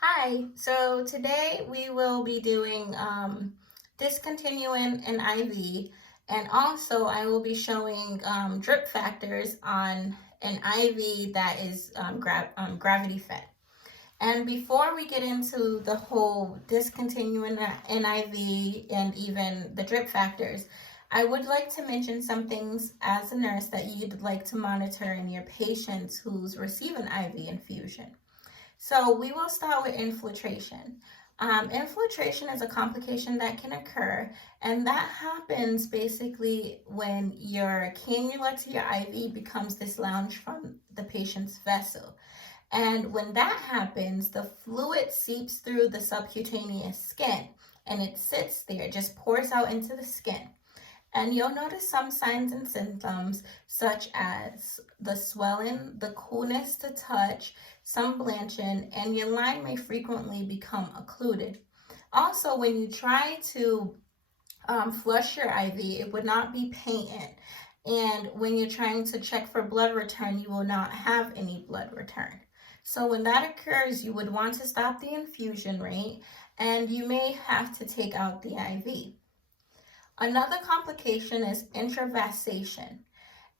Hi, so today we will be doing discontinuing an IV, and also I will be showing drip factors on an IV that is gravity fed. And before we get into the whole discontinuing an IV and even the drip factors, I would like to mention some things as a nurse that you'd like to monitor in your patients who's receiving IV infusion. So we will start with infiltration. Infiltration is a complication that can occur, and that happens basically when your cannula to your IV becomes dislodged from the patient's vessel. And when that happens, the fluid seeps through the subcutaneous skin and it sits there, just pours out into the skin. And you'll notice some signs and symptoms such as the swelling, the coolness to touch, some blanching, and your line may frequently become occluded. Also, when you try to flush your IV, it would not be patent. And when you're trying to check for blood return, you will not have any blood return. So when that occurs, you would want to stop the infusion rate and you may have to take out the IV. Another complication is intravasation.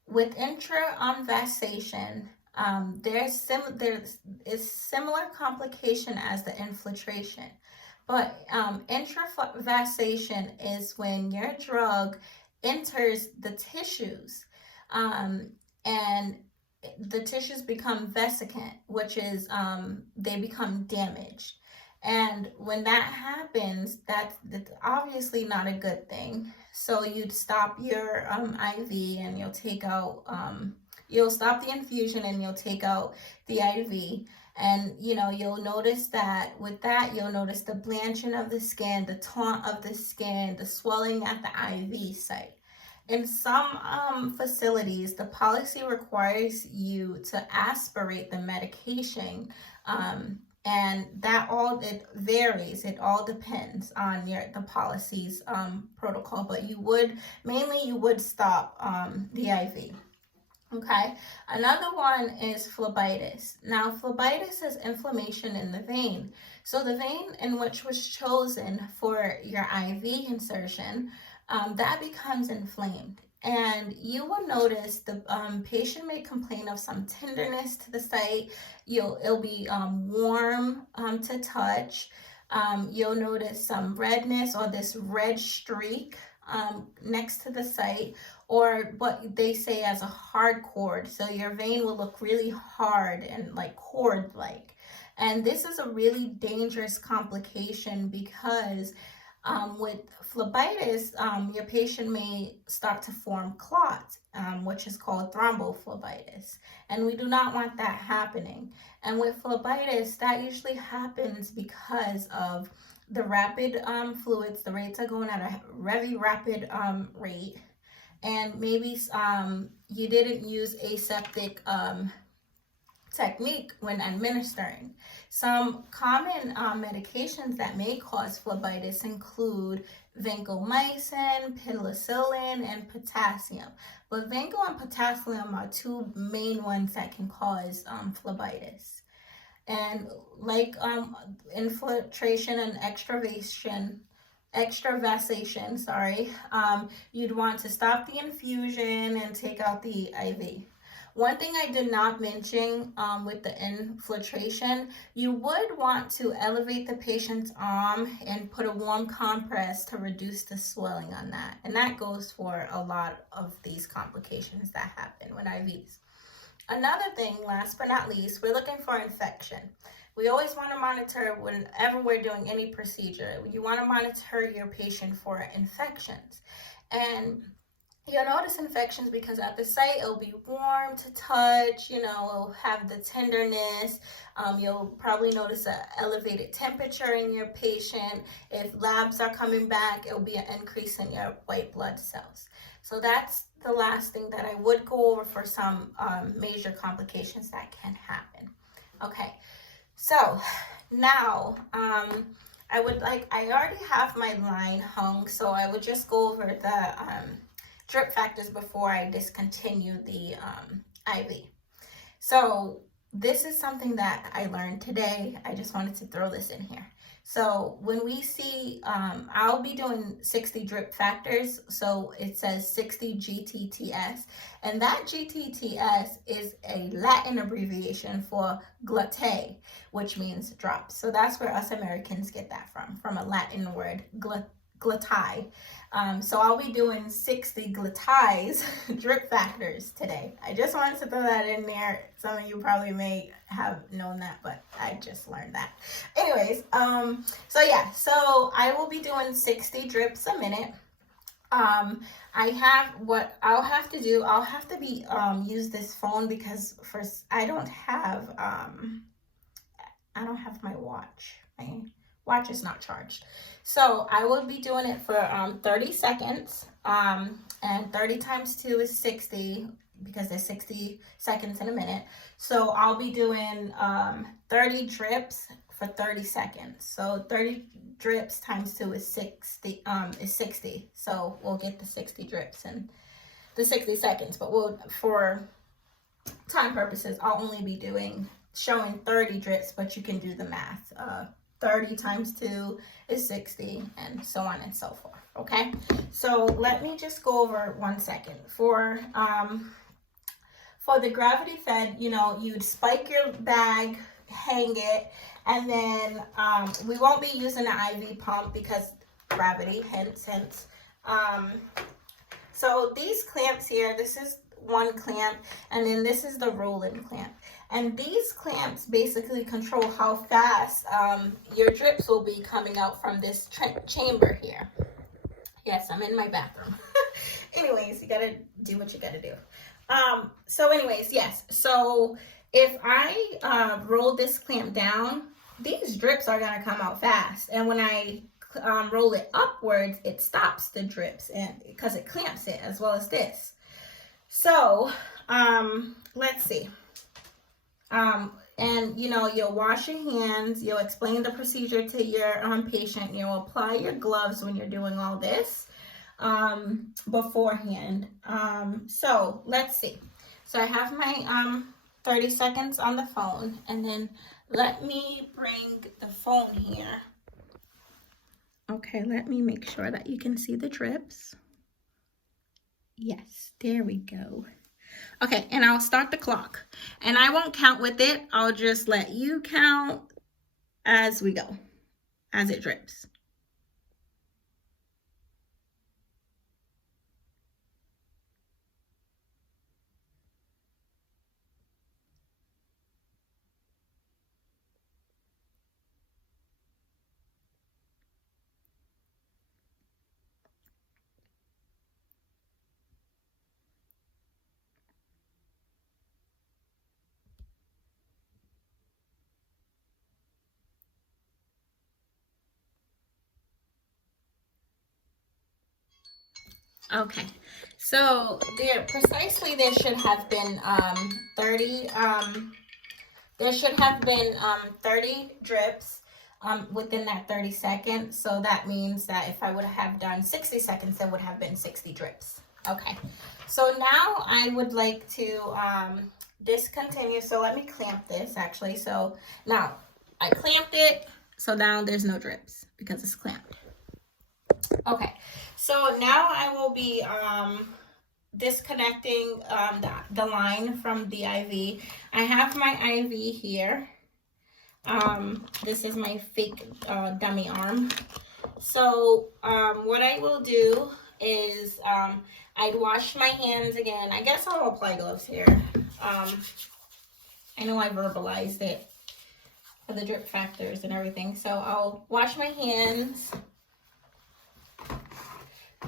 With intravasation, there is similar complication as the infiltration, but intravasation is when your drug enters the tissues, and the tissues become vesicant, which is they become damaged. And when that happens, that's obviously not a good thing. So you'd stop your IV and you'll stop the infusion and you'll take out the IV. And you'll notice that with that, you'll notice the blanching of the skin, the taunt of the skin, the swelling at the IV site. In some facilities, the policy requires you to aspirate the medication, and that all it varies. It all depends on the policy's protocol, but you would stop the IV. Okay, another one is phlebitis. Now, phlebitis is inflammation in the vein. So the vein in which was chosen for your IV insertion, that becomes inflamed. And you will notice the patient may complain of some tenderness to the site. It'll be warm to touch. You'll notice some redness or this red streak next to the site, or what they say as a hard cord. So your vein will look really hard and like cord-like. And this is a really dangerous complication because with phlebitis, your patient may start to form clots, which is called thrombophlebitis. And we do not want that happening. And with phlebitis, that usually happens because of the rapid fluids. The rates are going at a very rapid rate. And maybe you didn't use aseptic technique when administering. Some common medications that may cause phlebitis include vancomycin, penicillin, and potassium. But vanco and potassium are two main ones that can cause phlebitis. And like infiltration and extravasation, you'd want to stop the infusion and take out the IV. One thing I did not mention with the infiltration, you would want to elevate the patient's arm and put a warm compress to reduce the swelling on that. And that goes for a lot of these complications that happen with IVs. Another thing, last but not least, we're looking for infection. We always want to monitor whenever we're doing any procedure. You want to monitor your patient for infections. And you'll notice infections because at the site it'll be warm to touch, it'll have the tenderness. You'll probably notice an elevated temperature in your patient. If labs are coming back, it'll be an increase in your white blood cells. So that's the last thing that I would go over for some major complications that can happen. Okay, so now I already have my line hung, so I would just go over the drip factors before I discontinue the IV. So this is something that I learned today. I just wanted to throw this in here. So when we see, I'll be doing 60 drip factors. So it says 60 GTTS. And that GTTS is a Latin abbreviation for glate, which means drops. So that's where us Americans get that from a Latin word, glati. So I'll be doing 60 glatis drip factors today. I just wanted to throw that in there. Some of you probably may have known that, but I just learned that. Anyways, so yeah, so I will be doing 60 drips a minute. I have what I'll have to do. I'll have to be use this phone because first I don't have my watch. My watch is not charged. So I will be doing it for 30 seconds. And 30 times 2 is 60 because there's 60 seconds in a minute. So I'll be doing 30 drips for 30 seconds. So 30 drips times 2 is 60. So we'll get the 60 drips in the 60 seconds. But for time purposes, I'll only be showing 30 drips, but you can do the math. 30 times 2 is 60, and so on and so forth. Okay, so let me just go over 1 second. For the gravity fed, you'd spike your bag, hang it, and then we won't be using an IV pump because gravity, hence. So these clamps here, this is one clamp, and then this is the rolling clamp. And these clamps basically control how fast your drips will be coming out from this chamber here. Yes, I'm in my bathroom. Anyways, you gotta do what you gotta do. So anyways, yes. So if I roll this clamp down, these drips are gonna come out fast. And when I roll it upwards, it stops the drips, and because it clamps it as well as this. So let's see. And you'll wash your hands, you'll explain the procedure to your patient, you'll apply your gloves when you're doing all this beforehand. So let's see. So I have my 30 seconds on the phone, and then let me bring the phone here. Okay, let me make sure that you can see the drips. Yes, there we go. Okay, and I'll start the clock. And I won't count with it. I'll just let you count as we go, as it drips. Okay, so there should have been 30 drips within that 30 seconds. So that means that if I would have done 60 seconds, there would have been 60 drips. Okay, so now I would like to discontinue. So let me clamp this actually. So now I clamped it, so now there's no drips because it's clamped. Okay, so now I will be disconnecting the line from the IV. I have my IV here. This is my fake dummy arm. So what I will do is I'd wash my hands again. I guess I'll apply gloves here. I know I verbalized it for the drip factors and everything. So I'll wash my hands.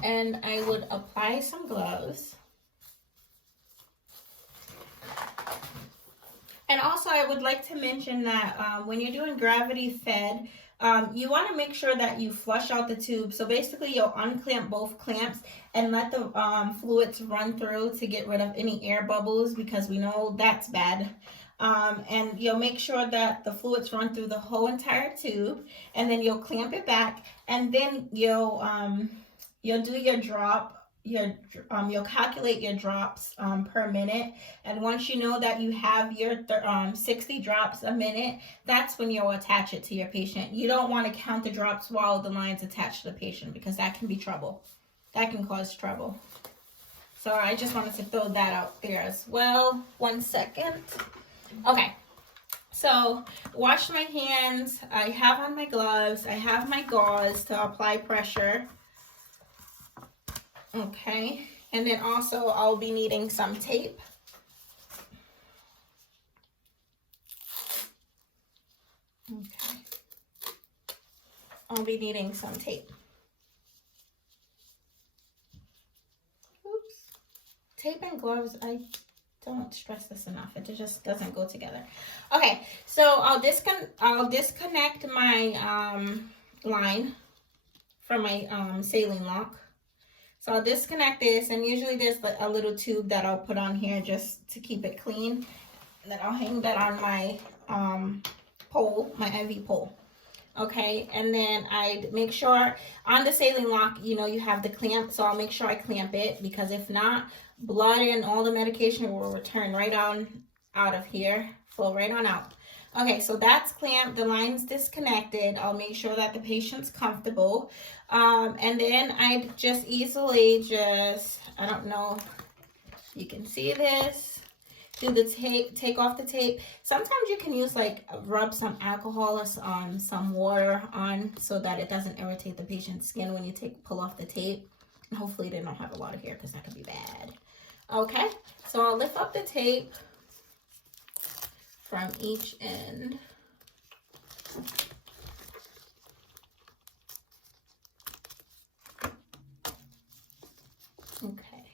And I would apply some gloves. And also I would like to mention that when you're doing gravity fed, you want to make sure that you flush out the tube. So basically you'll unclamp both clamps and let the fluids run through to get rid of any air bubbles, because we know that's bad. And you'll make sure that the fluids run through the whole entire tube, and then you'll clamp it back, and then you'll do your drop you'll calculate your drops per minute, and once you know that you have your 60 drops a minute, that's when you'll attach it to your patient. You don't want to count the drops while the line's attached to the patient, because that can be trouble. That can cause trouble. So I just wanted to throw that out there as well. 1 second. Okay. So wash my hands. I have on my gloves. I have my gauze to apply pressure. Okay, and then also I'll be needing some tape. Okay, I'll be needing some tape. Oops. Tape and gloves, I don't stress this enough. It just doesn't go together. Okay, so I'll disconnect my line from my saline lock. So I'll disconnect this, and usually there's a little tube that I'll put on here just to keep it clean. And then I'll hang that on my pole, my IV pole. Okay, and then I make sure on the saline lock, you know, you have the clamp, so I'll make sure I clamp it, because if not, blood and all the medication will return right on out of here, flow right on out. Okay, so that's clamped, the line's disconnected. I'll make sure that the patient's comfortable. And then I just easily I don't know if you can see this, do the tape, take off the tape. Sometimes you can use rub some alcohol or some water on so that it doesn't irritate the patient's skin when you pull off the tape. And hopefully they don't have a lot of hair, because that could be bad. Okay, so I'll lift up the tape from each end. Okay.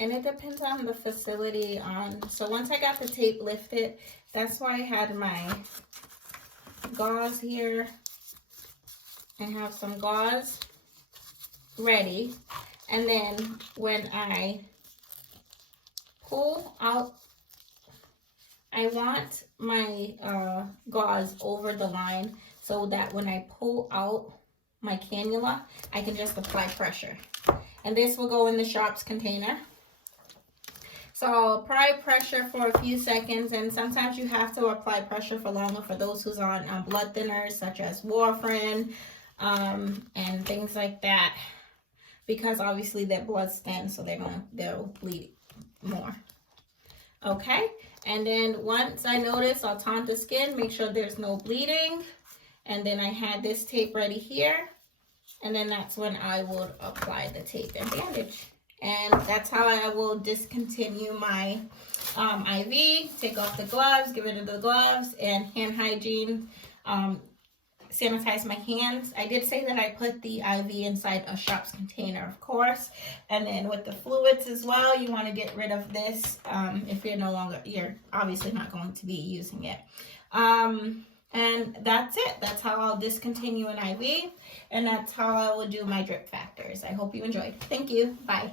And it depends on the facility. So once I got the tape lifted, that's why I had my gauze here. I have some gauze ready. And then when I pull out, I want my gauze over the line so that when I pull out my cannula, I can just apply pressure. And this will go in the sharps container. So I'll apply pressure for a few seconds, and sometimes you have to apply pressure for longer for those who's on blood thinners such as warfarin and things like that, because obviously their blood's thin, so they'll bleed more. Okay, and then once I notice, I'll taunt the skin, make sure there's no bleeding, and then I had this tape ready here, and then that's when I would apply the tape and bandage. And that's how I will discontinue my IV, take off the gloves, get rid of the gloves, and hand hygiene, sanitize my hands. I did say that I put the IV inside a sharps container, of course. And then with the fluids as well, you want to get rid of this if you're obviously not going to be using it. And that's it. That's how I'll discontinue an IV, and that's how I will do my drip factors. I hope you enjoyed. Thank you. Bye.